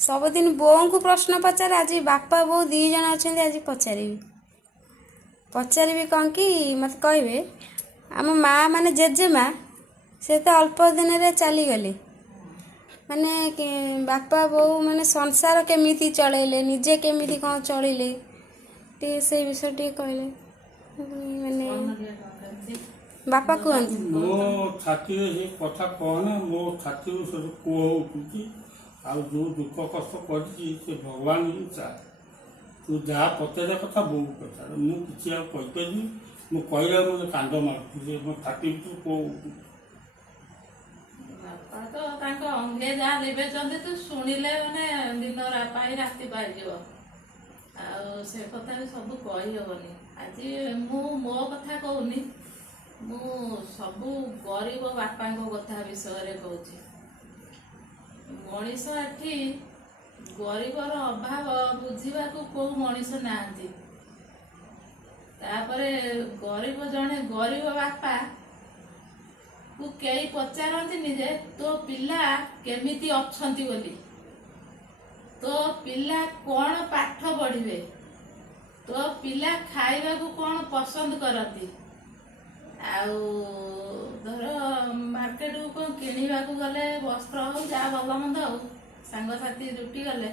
सबुदिन बोऊ को प्रश्न पचारे आज बापा बो दी जन अच्छा आज पचारि कौन कि मत कहे आम माँ माने जेजेमा से तो अल्प दिन रे चली गले माने बापा बोऊ माने संसार केमिति चलैले निजे केमिति कौन चलैले टे से विषय टे कहले माने बापा कहते मो छाती से कथा कहना मो छाती से कोह उठुची आ जो दुख कष्ट कर भगवान ही चाहे तू जहाँ पचार कथा बो पचार मुझे कहीपरि मु कहला मुझे कांद मार मो छाती कोह उठुची बापा तो अंगे जहाँ लिभे तू शुणिले मैंने दिन राति पाई से कथा भी सब कही हेनी आज मो कथा कहूनी मु सबू गरीब बापा कथा विषय कहूँ मनीष एठी गरीबर अभाव बुझा को मनीष नाहंती तापरे गरीब जने गरीब बापा को कई पचारती जे तो पिला केमिति अछंती बोली तो पिला कौन पाठ पढ़िबे तो पिला खाइबा को कौन पसंद करती धर मार्केट को किणवा गले वस्त्र हो जहाँ भल मंद हो सांगसाथी जुटी गले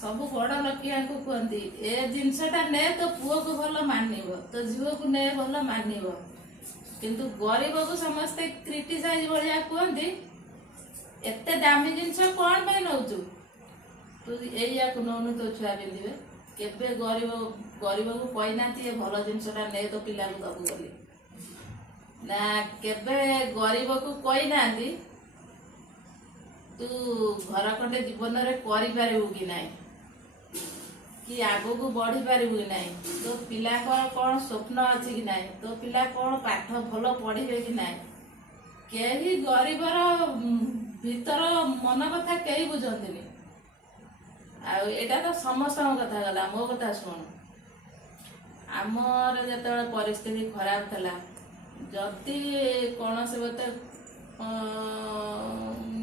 सब बड़ लकिया को कहती ए जिनसटा ने तो पुओ को भल मान तो झील को ने भल मान किंतु गरीब को समस्ते क्रिटिसाइज भाया कहती एत दामी जिनस कौन पे नौ तू या नौनु तो छुआ पिंधे केबे गरीब गरीब को कहना भल जिनसटा ने तो पिला को दबू बोली ना केबे गरीब को कहना तू घर खंडे जीवन रे करि पारिबु कि नाही कि आगो को बढ़ी पारिबु कि नाही तो पिला कौन स्वप्न अछि कि नाही तो पिला कौन पाठ भल पढ़िबे कि नाही केही गरीबर भीतर मन कथा केही बुझंतिनी एटा तो समस्त कथा गला मो कथा सुन आमर जते परिस्थिति खराब थला जदि कौन से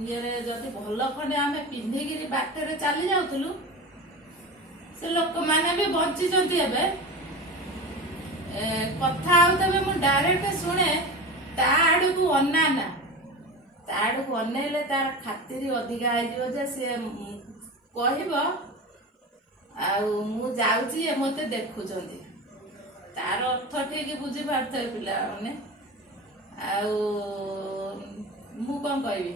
ये जदि भल खंडे आम पिंधिकी बाटर चली जाऊलु से लोक मैंने भी बंची कथा आउ डायरेक्ट शुणे ता आड़ को अना ता आड़ को अनेले तार खातिर अधिका हो सी कह मु जाऊँगी मत देखुं तार अर्थ ठीक बुझी पारे पिला मैंने मु कौन कहबी।